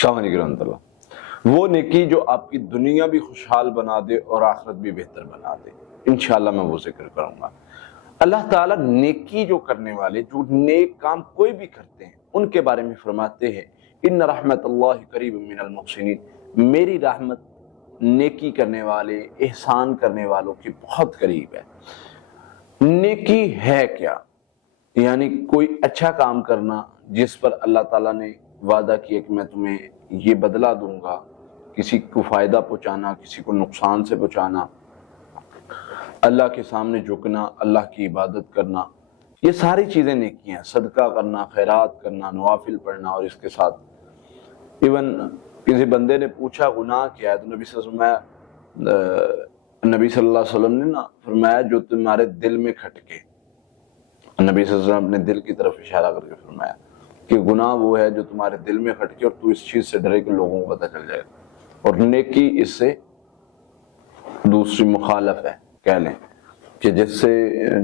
السلام علیکم ورحمۃ اللہ۔ وہ نیکی جو آپ کی دنیا بھی خوشحال بنا دے اور آخرت بھی بہتر بنا دے، انشاءاللہ میں وہ ذکر کروں گا۔ اللہ تعالیٰ نیکی جو کرنے والے، جو نیک کام کوئی بھی کرتے ہیں، ان کے بارے میں فرماتے ہیں ان رحمت اللہ قریب من المحسنین، میری رحمت نیکی کرنے والے، احسان کرنے والوں کی بہت قریب ہے۔ نیکی ہے کیا؟ یعنی کوئی اچھا کام کرنا جس پر اللہ تعالیٰ نے وعدہ کیا کہ میں تمہیں یہ بدلہ دوں گا، کسی کو فائدہ پہنچانا، کسی کو نقصان سے بچانا، اللہ کے سامنے جھکنا، اللہ کی عبادت کرنا، یہ ساری چیزیں نیکی ہیں۔ صدقہ کرنا، خیرات کرنا، نوافل پڑھنا، اور اس کے ساتھ ایون کسی بندے نے پوچھا گناہ کیا ہے تو نبی صلی اللہ علیہ وسلم نے فرمایا جو تمہارے دل میں کھٹکے۔ نبی صلی اللہ علیہ وسلم اپنے دل کی طرف اشارہ کر کے فرمایا کہ گناہ وہ ہے جو تمہارے دل میں کھٹکے اور تو اس چیز سے ڈرے کہ لوگوں کو پتہ چل جائے، اور نیکی اس سے دوسری مخالف ہے، کہہ لیں کہ جس سے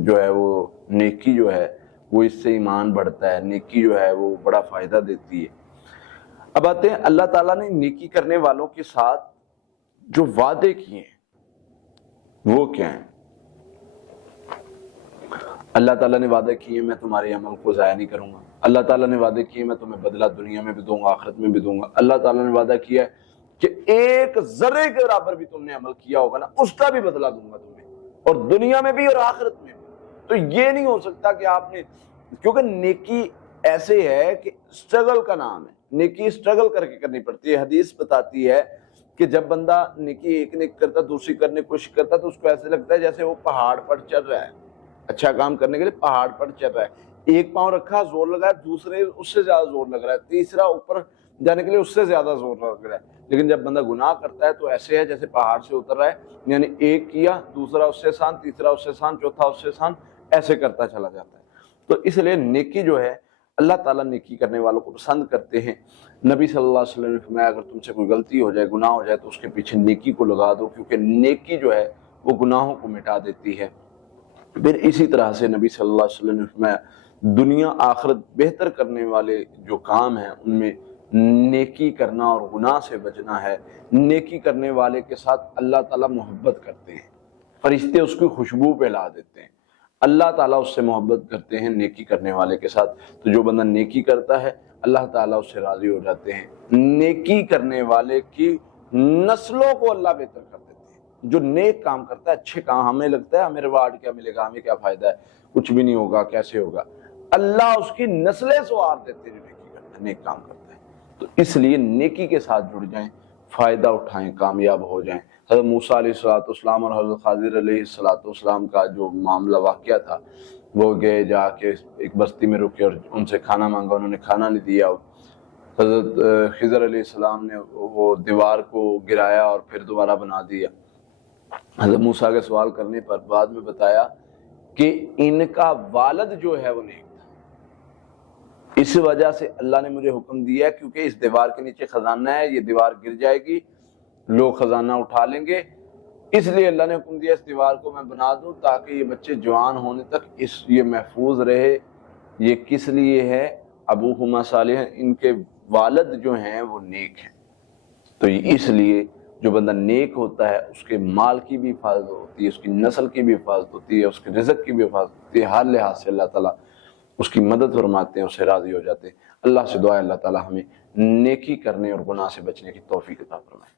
جو ہے وہ نیکی جو ہے وہ اس سے ایمان بڑھتا ہے، نیکی جو ہے وہ بڑا فائدہ دیتی ہے۔ اب آتے ہیں اللہ تعالیٰ نے نیکی کرنے والوں کے ساتھ جو وعدے کیے ہیں وہ کیا ہیں؟ اللہ تعالیٰ نے وعدہ کیے میں تمہارے عمل کو ضائع نہیں کروں گا، اللہ تعالیٰ نے وعدے کیے میں تمہیں بدلہ دنیا میں بھی دوں گا، آخرت میں بھی دوں گا، اللہ تعالیٰ نے وعدہ کیا ہے کہ ایک ذرے کے برابر بھی تم نے عمل کیا ہوگا نا اس کا بھی بدلہ دوں گا تمہیں، اور دنیا میں بھی اور آخرت میں بھی۔ تو یہ نہیں ہو سکتا کہ آپ نے، کیونکہ نیکی ایسے ہے کہ اسٹرگل کا نام ہے، نیکی اسٹرگل کر کے کرنی پڑتی ہے۔ حدیث بتاتی ہے کہ جب بندہ نیکی ایک نیک کرتا دوسری کرنے کی کوشش کرتا تو اس کو ایسے لگتا ہے جیسے وہ پہاڑ پر چڑھ رہا ہے، اچھا کام کرنے کے لیے پہاڑ پر چڑھ رہا ہے، ایک پاؤں رکھا زور لگا ہے، دوسرے اس سے زیادہ زور لگ رہا ہے، تیسرا اوپر جانے کے لیے اس سے زیادہ زور لگ رہا ہے۔ لیکن جب بندہ گناہ کرتا ہے تو ایسے ہے جیسے پہاڑ سے اتر رہا ہے، یعنی ایک کیا، دوسرا اس سے آسان، تیسرا اس سے آسان، چوتھا اس سے آسان، ایسے کرتا چلا جاتا ہے۔ تو اس لیے نیکی جو ہے اللہ تعالیٰ نیکی کرنے والوں کو پسند کرتے ہیں۔ نبی صلی اللہ علیہ وسلم نے فرمایا اگر تم سے کوئی غلطی ہو جائے، گناہ ہو جائے تو اس کے پیچھے نیکی کو لگا دو، کیونکہ نیکی جو ہے وہ گناہوں کو مٹا دیتی ہے۔ پھر اسی طرح سے نبی صلی اللہ علیہ وسلم نے فرمایا دنیا آخرت بہتر کرنے والے جو کام ہیں ان میں نیکی کرنا اور گناہ سے بچنا ہے۔ نیکی کرنے والے کے ساتھ اللہ تعالیٰ محبت کرتے ہیں، فرشتے اس کی خوشبو پھیلا دیتے ہیں، اللہ تعالیٰ اس سے محبت کرتے ہیں نیکی کرنے والے کے ساتھ۔ تو جو بندہ نیکی کرتا ہے اللہ تعالیٰ اس سے راضی ہو جاتے ہیں۔ نیکی کرنے والے کی نسلوں کو اللہ بہتر کر دیتے ہیں۔ جو نیک کام کرتا ہے، اچھے کام، ہمیں لگتا ہے ہمیں ریوارڈ کیا ملے گا، ہمیں کیا فائدہ ہے، کچھ بھی نہیں ہوگا، کیسے ہوگا، اللہ اس کی نسلیں سوار دیتے ہیں جو نیکی کرتا ہے، نیک کام کرتا ہے۔ تو اس لیے نیکی کے ساتھ جڑ جائیں، فائدہ اٹھائیں، کامیاب ہو جائیں۔ حضرت موسیٰ علیہ السلام اور حضرت خضر علیہ السلام کا جو معاملہ واقعہ تھا، وہ گئے جا کے ایک بستی میں رکے اور ان سے کھانا مانگا، انہوں نے کھانا نہیں دیا۔ حضرت خضر علیہ السلام نے وہ دیوار کو گرایا اور پھر دوبارہ بنا دیا۔ حضرت موسیٰ کے سوال کرنے پر بعد میں بتایا کہ ان کا والد جو ہے وہ نیک تھا، اس وجہ سے اللہ نے مجھے حکم دیا کیونکہ اس دیوار کے نیچے خزانہ ہے، یہ دیوار گر جائے گی، لوگ خزانہ اٹھا لیں گے، اس لیے اللہ نے حکم دیا اس دیوار کو میں بنا دوں تاکہ یہ بچے جوان ہونے تک یہ محفوظ رہے۔ یہ کس لیے ہے؟ ابوہما صالح، ان کے والد جو ہیں وہ نیک ہیں۔ تو اس لیے جو بندہ نیک ہوتا ہے اس کے مال کی بھی حفاظت ہوتی ہے، اس کی نسل کی بھی حفاظت ہوتی ہے، اس کے رزق کی بھی حفاظت ہوتی ہے، ہر لحاظ سے اللہ تعالیٰ اس کی مدد فرماتے ہیں، اس سے راضی ہو جاتے ہیں۔ اللہ سے دعا ہے اللہ تعالیٰ ہمیں نیکی کرنے اور گناہ سے بچنے کی توفیق عطا فرمائے۔